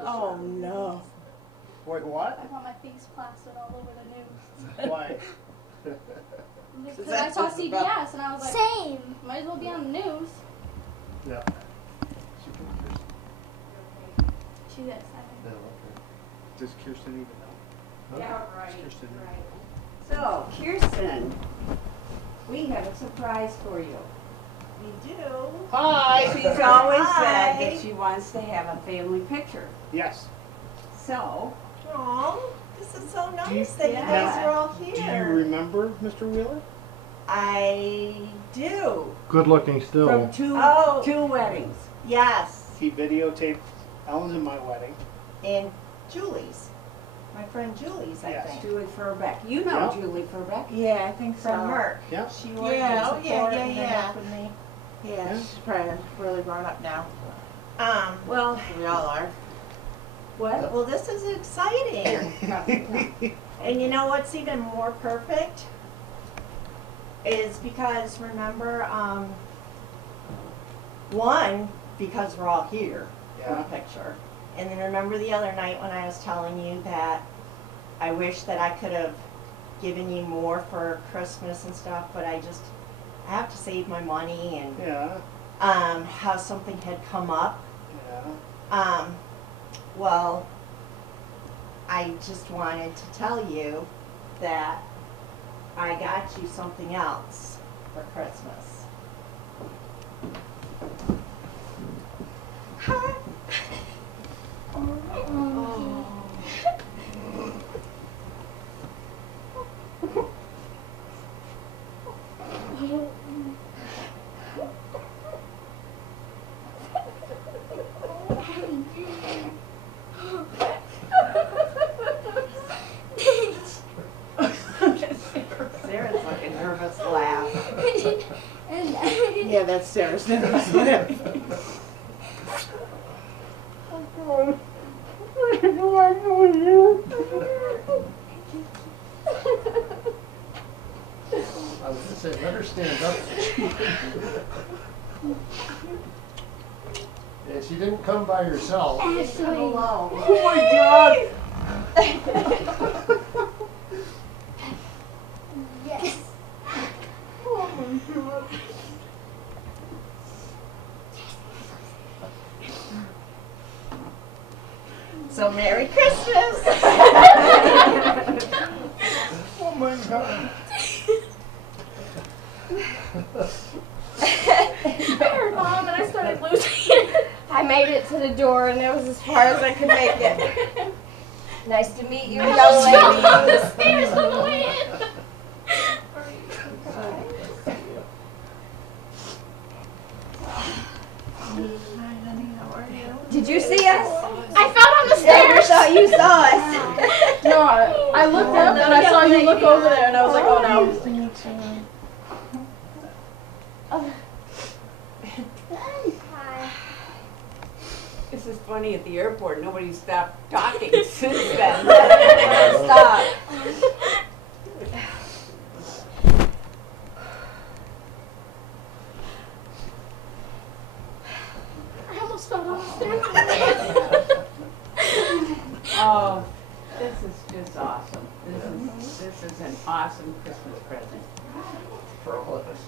Oh no. Wait, what? I want my face plastered all over the news. Why? Because I that's saw just CBS about- and I was like, Same. might as well be on the news. Yeah. She is. No, okay. Does Kirsten even know? Yeah, right. Kirsten. Right. So, Kirsten, we have a surprise for you. We do. Hi! She's always Hi. said that she wants to have a family picture. Yes. So, Aw, this is so Do nice you- that you guys Yeah. are all Do you here. remember Mr. Wheeler? I do. Good looking still. from two weddings. Yes. He videotaped Ellen's and my wedding. And Julie's. My friend Julie's, I Yes. think. Julie Furbeck. You know Yeah. Julie Furbeck. Yeah, I think From Merck. Yeah. She worked Yeah, in oh, support yeah, and then yeah. up with me. Yeah, Yeah. she's probably really grown up now. Well, We all are. what? Well, this is exciting. And you know what's even more perfect? Is because, remember, one, because we're all here for Yeah. a picture. And then remember the other night when I was telling you that I wish that I could have given you more for Christmas and stuff, but I have to save my money and Yeah. how something had come up. Yeah. Well, I just wanted to tell you that I got you something else for Christmas. Sarah's like a nervous laugh. Yeah, that's Sarah's nervous. I was gonna say, let her stand up. And she didn't come by herself. Ashley. Hello. Oh my God! Yes. So Merry Christmas. Oh my God! I heard Mom and I started losing it. I made it to the door and it was as far as I could make it. Nice to meet you, I young was lady. jumping on the stairs on the way in. Hi, honey, how are you? Did you see us? I fell on the Yeah, we stairs. thought you saw us. No, I looked up and I saw you look over there and I was like, oh no. Nice to meet you. This is funny at the airport. Nobody stopped talking since then. Never stop. I almost fell down the stairs. Oh, this is just awesome. This is an awesome Christmas present. For all of us.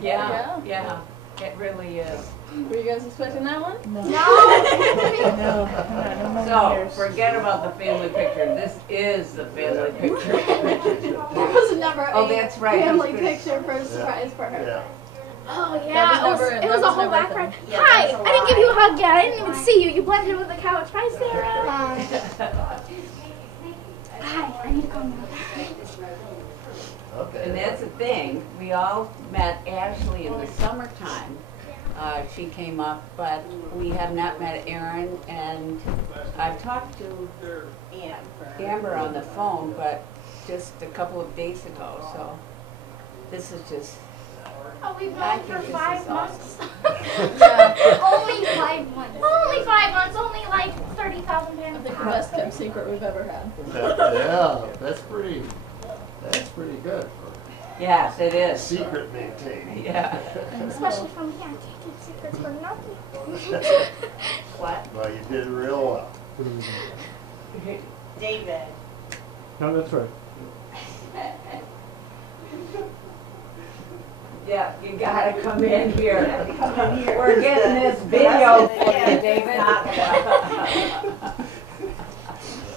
Yeah, yeah, it really is. Were you guys expecting that one? No. No. No. So, forget about the family picture. This is the family picture. There was never Oh, a that's right. family That's good. picture for a surprise for her. Yeah. Oh yeah, That was it was a whole never background. Yeah, Hi, that's a I didn't give you a lie. hug yet. I didn't even see you. You blended in with the couch. Hi, Sarah. Hi, I need to come. Okay. And that's the thing, we all met Ashley in the summertime. She came up, but we have not met Erin, and I talked to Amber on the phone, but just a couple of days ago, so this is just, Oh, we've I known think for this 5 is months. Only 5 months. Only 5 months. Only like 30,000 I pounds. think the best kept secret we've ever had. Yeah, that's pretty good for yes, it is. secret maintaining. Yeah. Especially from me, I can't keep secrets for nothing. What? Well, you did real well. What are we doing? David. No, that's right. Yeah, you gotta come in here. We're getting this video for you, David.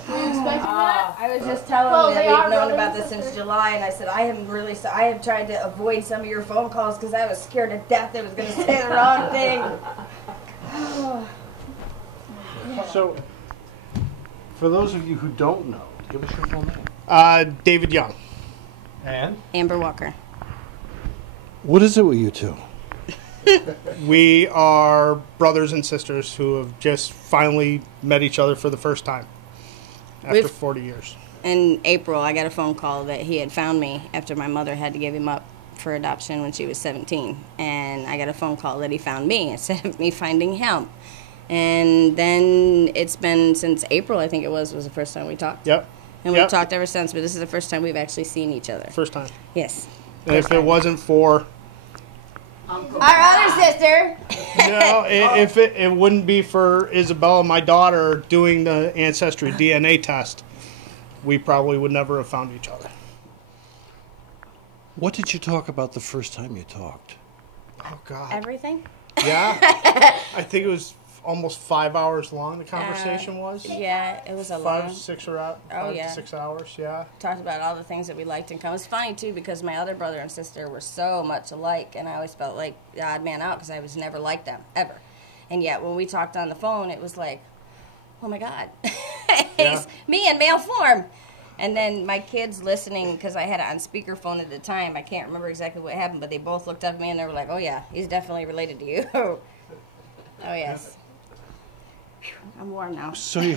Were you expecting that? I was just telling Well, them they that are we've known brothers about and this since sisters. July, and I said I have tried to avoid some of your phone calls because I was scared to death I was going to say the wrong thing. So, for those of you who don't know, give us your full name. David Young. And? Amber Walker. What is it with you two? We are brothers and sisters who have just finally met each other for the first time after We've- 40 years. In April, I got a phone call that he had found me after my mother had to give him up for adoption when she was 17. And I got a phone call that he found me instead of me finding him. And then it's been since April, I think it was the first time we talked. Yep. And we've Yep. talked ever since, but this is the first time we've actually seen each other. First time. Yes. And if it wasn't for, Uncle Our other sister. if it wouldn't be for Isabella, my daughter, doing the ancestry DNA test, we probably would never have found each other. What did you talk about the first time you talked? Oh, God. Everything? Yeah. I think it was almost 5 hours long, the conversation was. Yeah, it was a 5, long. 6 or out. Oh, 5 yeah. to 6 hours, yeah. Talked about all the things that we liked in common. It's funny too because my other brother and sister were so much alike, and I always felt like the odd man out because I was never like them ever. And yet when we talked on the phone, it was like, oh my God, Yeah. it's me in male form. And then my kids listening, because I had it on speakerphone at the time, I can't remember exactly what happened, but they both looked up at me and they were like, oh yeah, he's definitely related to you. Oh yes. I'm warm now. So you,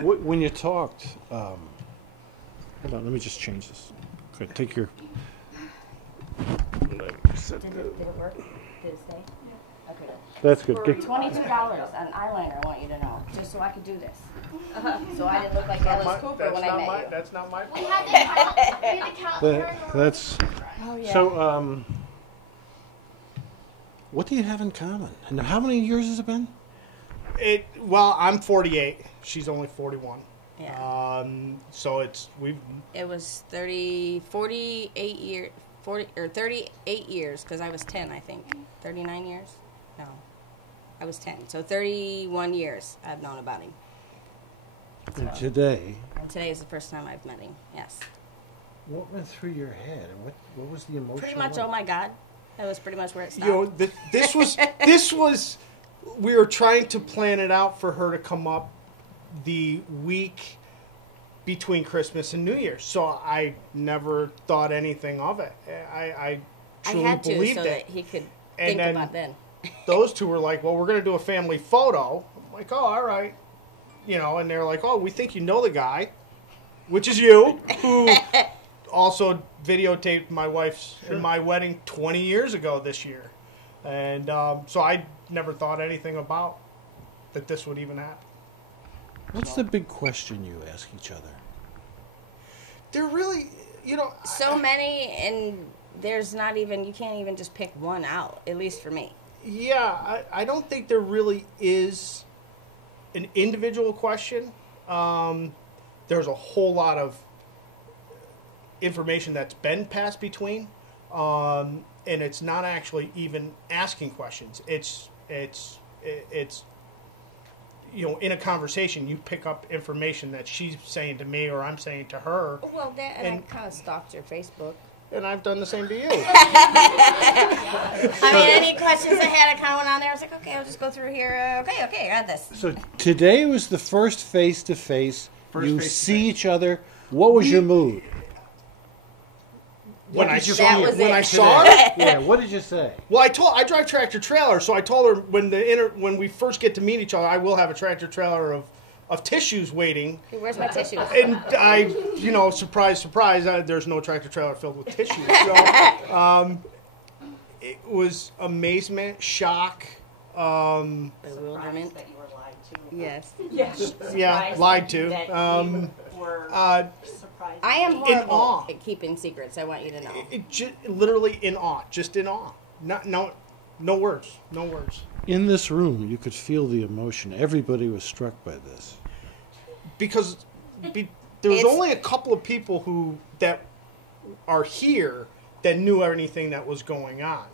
when you talked, hold on, let me just change this. Okay, take your. Did it work? Did it stay? Okay. That's good. For $22 on eyeliner, I want you to know, just so I could do this. So I didn't look like Alice Cooper when I met you. That's not my We had the calendar. That's. Oh yeah. So, what do you have in common? And how many years has it been? Well, I'm 48. She's only 41. Yeah. So It was 38 years, because I was 10, I think. 39 years? No. I was 10. So 31 years I've known about him. And today, And today is the first time I've met him, yes. what went through your head? And what was the emotion? Pretty much, like? oh my God. That was pretty much where it stopped. you know, this was, we were trying to plan it out for her to come up the week between Christmas and New Year's. So I never thought anything of it. I truly had to believed so it. that he could And think then about then. Those two were like, well, we're going to do a family photo. I'm like, oh, all right. You know, and they're like, oh, we think you know the guy, which is you, who also videotaped my wife's and my wedding 20 years ago this year. And so I never thought anything about that this would even happen. What's the big question you ask each other? They're really, you know. So many, and there's not even, you can't even just pick one out, at least for me. Yeah, I don't think there really is an individual question. There's a whole lot of information that's been passed between, and it's not actually even asking questions. It's you know, in a conversation, you pick up information that she's saying to me or I'm saying to her, Well, that, and I And- kind of stalked your Facebook. and I've done the same to you. I mean, any questions I had, I kind of went on there. I was like, okay, I'll just go through here. Okay, I got this. So today was the first face-to-face. First You face-to-face. see each other. What was your mood? When I did you saw That was when it. I saw her, Yeah. What did you say? well, I drive tractor trailer, so I told her when we first get to meet each other, I will have a tractor trailer of tissues waiting. Hey, where's my tissue? And I, you know, surprise, there's no tractor trailer filled with tissues. So, it was amazement, shock, Bewilderment. That you were lied to. Yes. Yes. yeah, lied to. That you were surprised. I am In horrible awe. at keeping secrets, I want you to know. Literally in awe, just in awe. No words. No words. In this room, you could feel the emotion. Everybody was struck by this. Because there was It's- only a couple of people that are here that knew anything that was going on.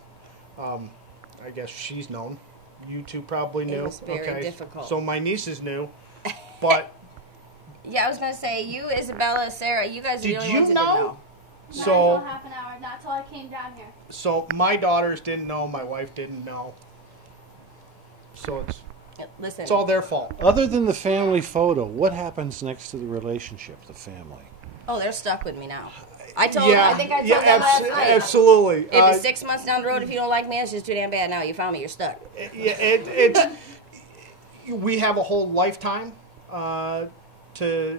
I guess she's known. You two probably knew. was very difficult. So my nieces knew, but Yeah, I was gonna say you, Isabella, Sarah. You guys are the Did only you ones that didn't know? know. Not so until half an hour. Not till I came down here. so my daughters didn't know. My wife didn't know. So Listen, it's all their fault. Other than the family photo, what happens next to the relationship, the family? oh, they're stuck with me now. I told. I think I told them last night. Absolutely. If it's 6 months down the road, if you don't like me, it's just too damn bad. Now you found me, you're stuck. It's we have a whole lifetime to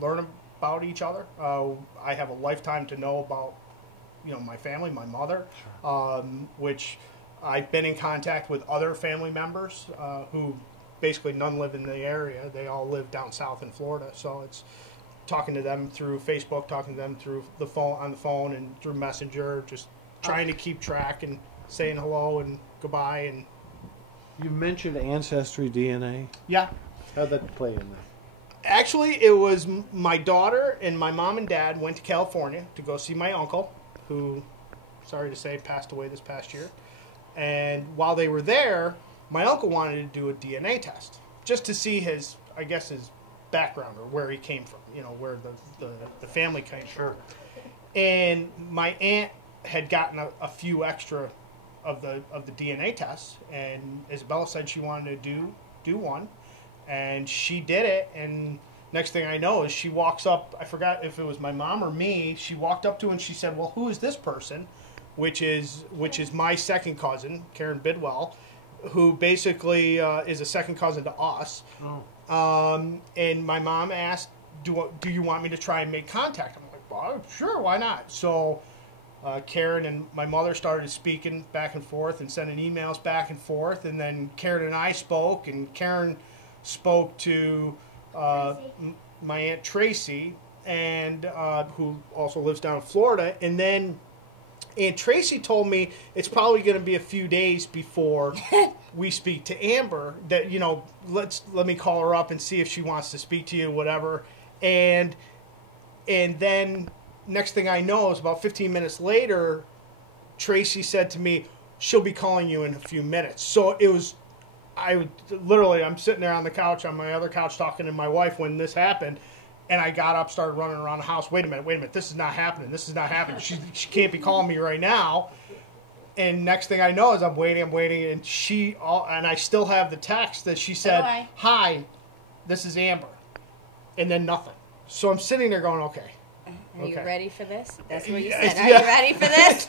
learn about each other. I have a lifetime to know about my family, my mother, which I've been in contact with other family members who basically none live in the area. They all live down south in Florida. So it's talking to them through Facebook, talking to them through the phone and through Messenger, just trying to keep track and saying hello and goodbye. And You mentioned ancestry DNA. yeah, How'd that play in there? actually, it was my daughter and my mom and dad went to California to go see my uncle, who, sorry to say, passed away this past year. And while they were there, my uncle wanted to do a DNA test just to see his background or where he came from, where the family came from. And my aunt had gotten a few extra of the DNA tests, and Isabella said she wanted to do one, and she did it. And next thing I know is she walks up. I forgot if it was my mom or me. She walked up to and she said, "Well, who is this person?" Which is my second cousin, Karen Bidwell, who basically is a second cousin to us. And my mom asked, do you want me to try and make contact? I'm like, well, sure, why not? So Karen and my mother started speaking back and forth and sending emails back and forth. And then Karen and I spoke, and Karen spoke to my Aunt Tracy, and who also lives down in Florida. And then Aunt Tracy told me it's probably going to be a few days before we speak to Amber. That let me call her up and see if she wants to speak to you, whatever. And then next thing I know is about 15 minutes later, Tracy said to me, "She'll be calling you in a few minutes." So it was, I'm sitting there on the couch, on my other couch, talking to my wife when this happened. And I got up, started running around the house. Wait a minute. This is not happening. She can't be calling me right now. And next thing I know is I'm waiting. And and I still have the text that she said, "Hi, this is Amber." And then nothing. So I'm sitting there going, okay. Are you ready for this? That's what you Yeah. said. Are you ready for this?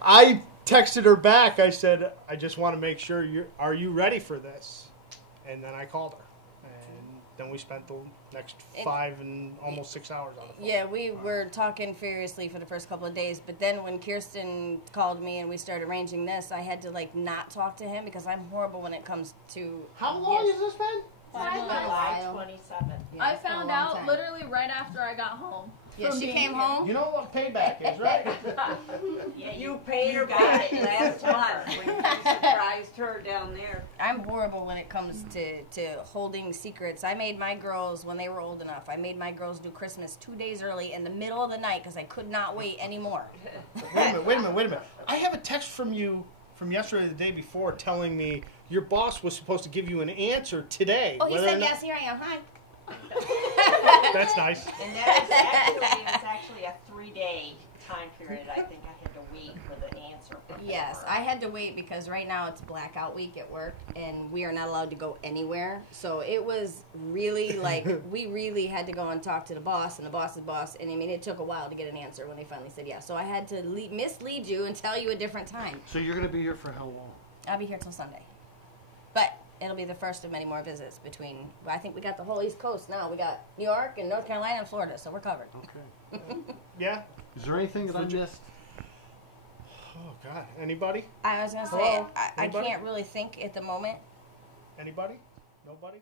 I texted her back. I said, "I just want to make sure are you ready for this?" And then I called her. And then we spent the next 5 and almost 6 hours on the phone. Yeah, we were talking furiously for the first couple of days, but then when Kirsten called me and we started arranging this, I had to not talk to him because I'm horrible when it comes to. How long has this been? July 27th. Yeah, I it's been a found long out time. literally right after I got home. Yeah, from she being came here. home. You know what payback is, right? You paid her back last month when you surprised her down there. I'm horrible when it comes to holding secrets. I made my girls, when they were old enough, I made my girls do Christmas 2 days early in the middle of the night because I could not wait anymore. Wait a minute. I have a text from you from yesterday or the day before telling me your boss was supposed to give you an answer today. Oh, he whether or said not- yes, here I am. Hi. That's nice. And that was actually a 3-day time period. I think I had to wait for the answer. Yes, I had to wait because right now it's blackout week at work and we are not allowed to go anywhere. So it was really we really had to go and talk to the boss and the boss's boss. And I mean, it took a while to get an answer when they finally said yes. So I had to mislead you and tell you a different time. So you're going to be here for how long? I'll be here till Sunday. But it'll be the first of many more visits between, I think we got the whole East Coast now. We got New York and North Carolina and Florida, so we're covered. Okay. Yeah. Is there anything that I missed? Oh God. Anybody? I was going to say, Hello? I Anybody? can't really think at the moment. Anybody? Nobody?